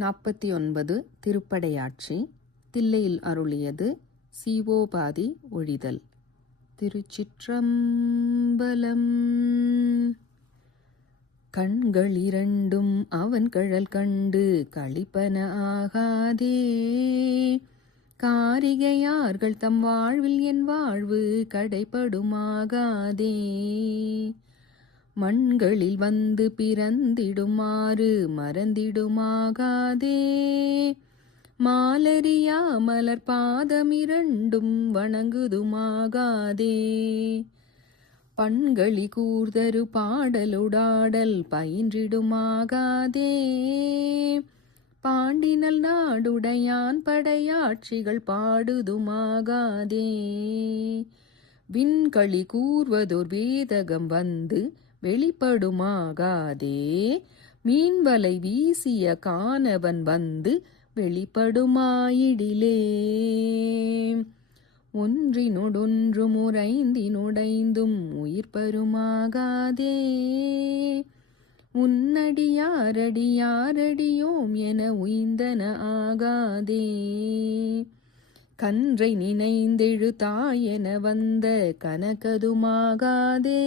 49 திருப்படையாட்சி. தில்லையில் அருளியது. சீவோபாதி ஒழிதல். திருச்சிற்றம்பலம். கண்களிரண்டும் அவன் கழல் கண்டு களிப்பன ஆகாதே, காரிகையார்கள் தம் வாழ்வில் என் வாழ்வு கடைப்படுமாகாதே. மண்களில் வந்து பிறந்திடுமாறு மறந்திடுமாகாதே, மாலரியா மலர் பாதமிரண்டும் வணங்குதுமாகாதே. பண்களி கூர்தரு பாடலுடாடல் பயின்றிடுமாகாதே, பாண்டினல் நாடுடையான் படையாட்சிகள் பாடுதுமாகாதே. விண்களி கூர்வதோர் வேதகம் வந்து வெளிப்படுமாகாதே, மீன்வலை வீசிய கானவன் வந்து வெளிப்படுமாயிடிலே. ஒன்றினொடொன்று முறைந்தினொடைந்தும் உயிர் பருமாகாதே, உன்னடியாரடியாரடியோம் என உய்ந்தன ஆகாதே. கன்றை நினைந்தெழு தாயென வந்த கனகதுமாகாதே,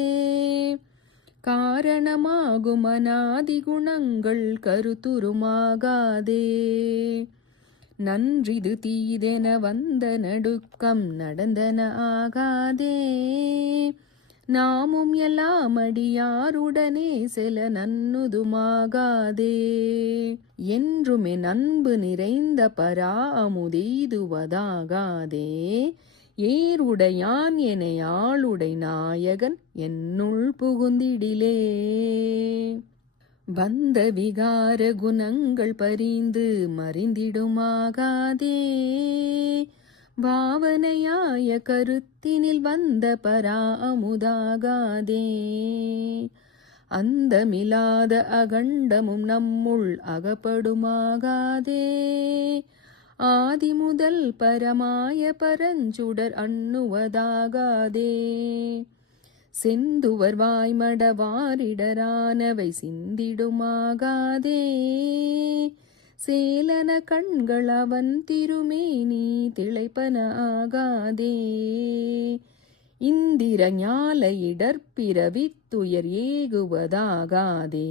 காரணமாகும் அநாதி குணங்கள் கருத்துருமாகாதே. நன்றிது தீதென வந்த நடுக்கம் நடந்தன ஆகாதே, நாமும் எல்லாம் அடியாருடனே செல நன்னுதுமாகாதே. என்றுமே நண்பு நிறைந்த பரா அமுதெய்துவதாகாதே, ஏருடையான் என ஆளுடை நாயகன் என்னுள் புகுந்திடிலே. வந்த விகார குணங்கள் பரிந்து மறிந்திடுமாகாதே, பாவனையாய கருத்தினில் வந்த பரா அமுதாகாதே. அந்தமிலாத அகண்டமும் நம்முள் அகப்படுமாகாதே, ஆதி முதல் பரமாய பரஞ்சுடர் அண்ணுவதாகாதே. செந்துவர் வாய்மடவாரிடரானவை சிந்திடுமாகாதே, சேலன கண்கள் அவன் திருமேனி திளைப்பன ஆகாதே. இந்திர ஞால இடர்பிறவித்துயர் ஏகுவதாகாதே,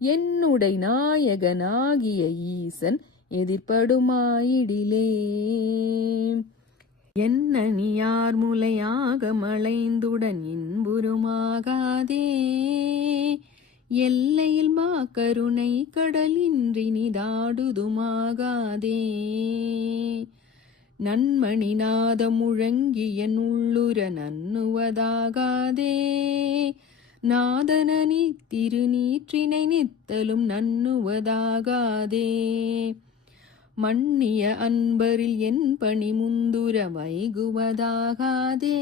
என்னுடை நாயகனாகிய ஈசன் எதிர்ப்படுமாயிடிலே. என்னணியார் முலையாக மலைந்துடன் இன்புறுமாகாதே, எல்லையில் மா கருணை கடலின்றி நிதாடுதுமாகாதே. நன்மணி நாதம் முழங்கிய நுள்ளுர நன்னுவதாகாதே, நாதனி திருநீற்றினை நித்தலும் நன்னுவதாகாதே. மன்னிய அன்பரில் என் பணி முந்துர வைகுவதாகாதே,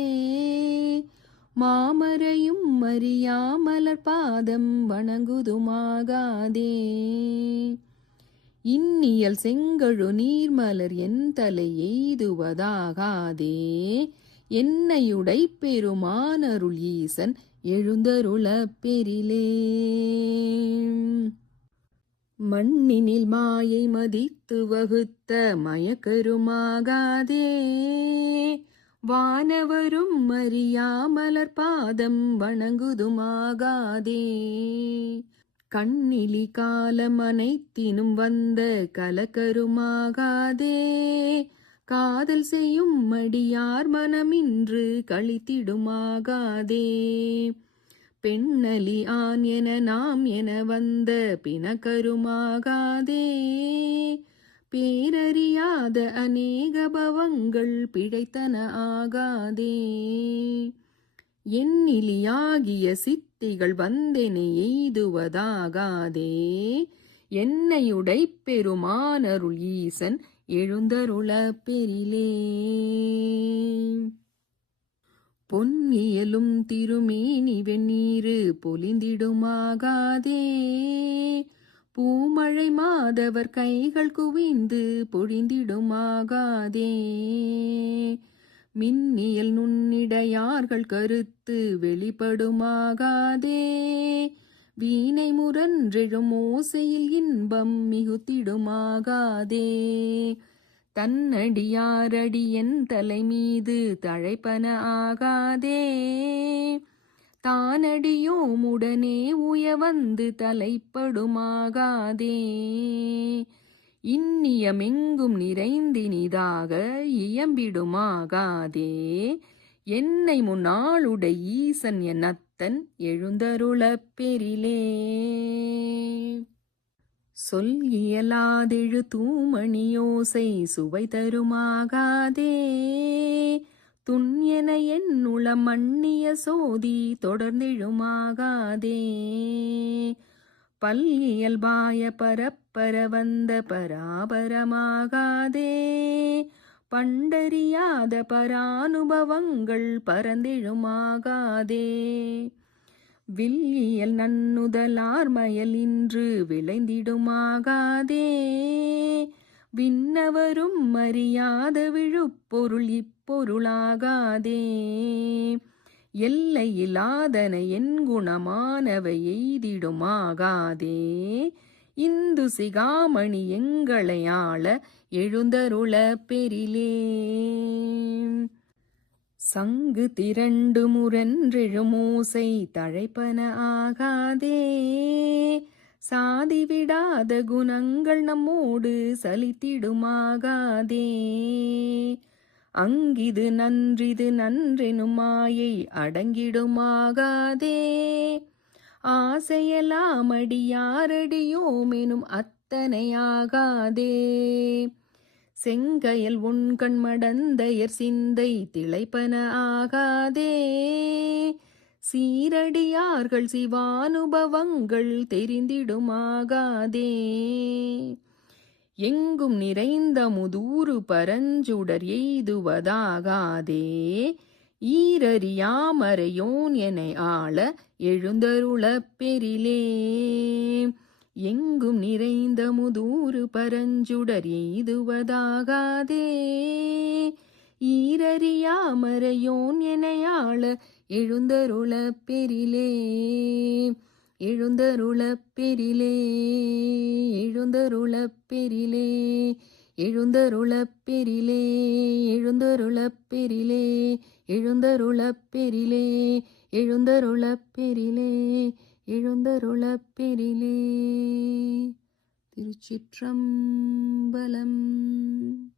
மாமரையும் மறியாமலர் பாதம் வணங்குதுமாகாதே. இன்னியல் செங்கழு நீர்மலர் என் தலை எய்துவதாகாதே, என்னையுடை பெருமானருள் ஈசன் எழுந்தருள பெரிலே. மண்ணினில் மாயை மதித்து வகுத்த மயக்கருமாகாதே, வானவரும் மறியாமலர் பாதம் வணங்குதுமாகாதே. கண்ணிலி காலம் அனைத்தினும் வந்த கலக்கருமாகாதே, காதல் செய்யும் அடியார் மனமின்று களித்திடுமாகாதே. பெண்ணலி ஆண் என நாம் என வந்த பிணக்கருமாகாதே, பேரறியாத அநேக பவங்கள் பிழைத்தன ஆகாதே. எண்ணிலியாகிய சித்திகள் வந்தெனை எய்துவதாகாதே, என்னையுடை பெருமானருள் ஈசன் எழுந்தருள பெரிலே. பொன்னியலும் திருமேனி வெந்நீரு பொலிந்திடுமாகாதே, பூமழை மாதவர் கைகள் குவிந்து பொழிந்திடுமாகாதே. மின்னியல் நுண்ணிடையார்கள் கருத்து வெளிப்படுமாகாதே, வீணை முரன்றெழும் ஓசையில் இன்பம் மிகுத்திடுமாகாதே. தன்னடியாரடி என் தலை மீது தழைப்பன ஆகாதே. தானடியோமுடனே உயவந்து தலைப்படுமாகாதே. இன்னியமெங்கும் நிறைந்தினிதாக இயம்பிடுமாகாதே. என்னை முன்னாளுடை ஈசன் என் அத்தன் எழுந்தருளப் பெறிலே. சொல் இயலாதெழு தூமணியோசை சுவை தருமாகாதே. துன் என என் உளம் மன்னிய சோதி தொடர்ந்தெழுமாகாதே. பல் இயல்பாய பரப்பர வந்த பராபரமாகாதே. பண்டறியாத பரானுபவங்கள் பரந்தெழுமாகாதே. வில்லியல் நன்னுதலார்மயல் இன்று விளைந்திடுமாகாதே. விண்ணவரும் அறியாத விழுப்பொருள் இப்பொருளாகாதே. எல்லையில்லாதன என் குணமானவை எய்திடுமாகாதே. இந்து சிகாமணி எங்களை ஆள எழுந்தருள பெறிலே. சங்கு திரண்டு முரன்றெழுமோசை தழைப்பன ஆகாதே. சாதி விடாத குணங்கள் நம்மோடு சலித்திடுமாகாதே. அங்கிது நன்றிது நன்றெனும் மாயை அடங்கிடுமாகாதே. ஆசையெல்லாம் அடியாரடியோமெனும் அத்தனையாகாதே. செங்கயல் உண்கண் மடந்தையர் சிந்தை திளைப்பன ஆகாதே. சீரடியார்கள் சிவானுபவங்கள் தெரிந்திடுமாகாதே. எங்கும் நிறைந்த முதூறு பரஞ்சுடர் எய்துவதாகாதே. ஈரறியாமறையோன் என ஆள எழுந்தருளப் பெறிலே. எங்கும் நிறைந்த முதூறு பரஞ்சுடர் எய்துவதாகாதே. ஈரறியாமறையோன் என ஆள எழுந்தருளப் பெறிலே. எழுந்தருளப் பெறிலே. எழுந்தருளப் பெறிலே. எழுந்தருளப் பெறிலே. எழுந்தருளப் பெறிலே. எழுந்தருளப் பெறிலே. எழுந்தருளப் பெறிலே. எழுந்தருளப் பெறிலே. திருச்சிற்றம்பலம்.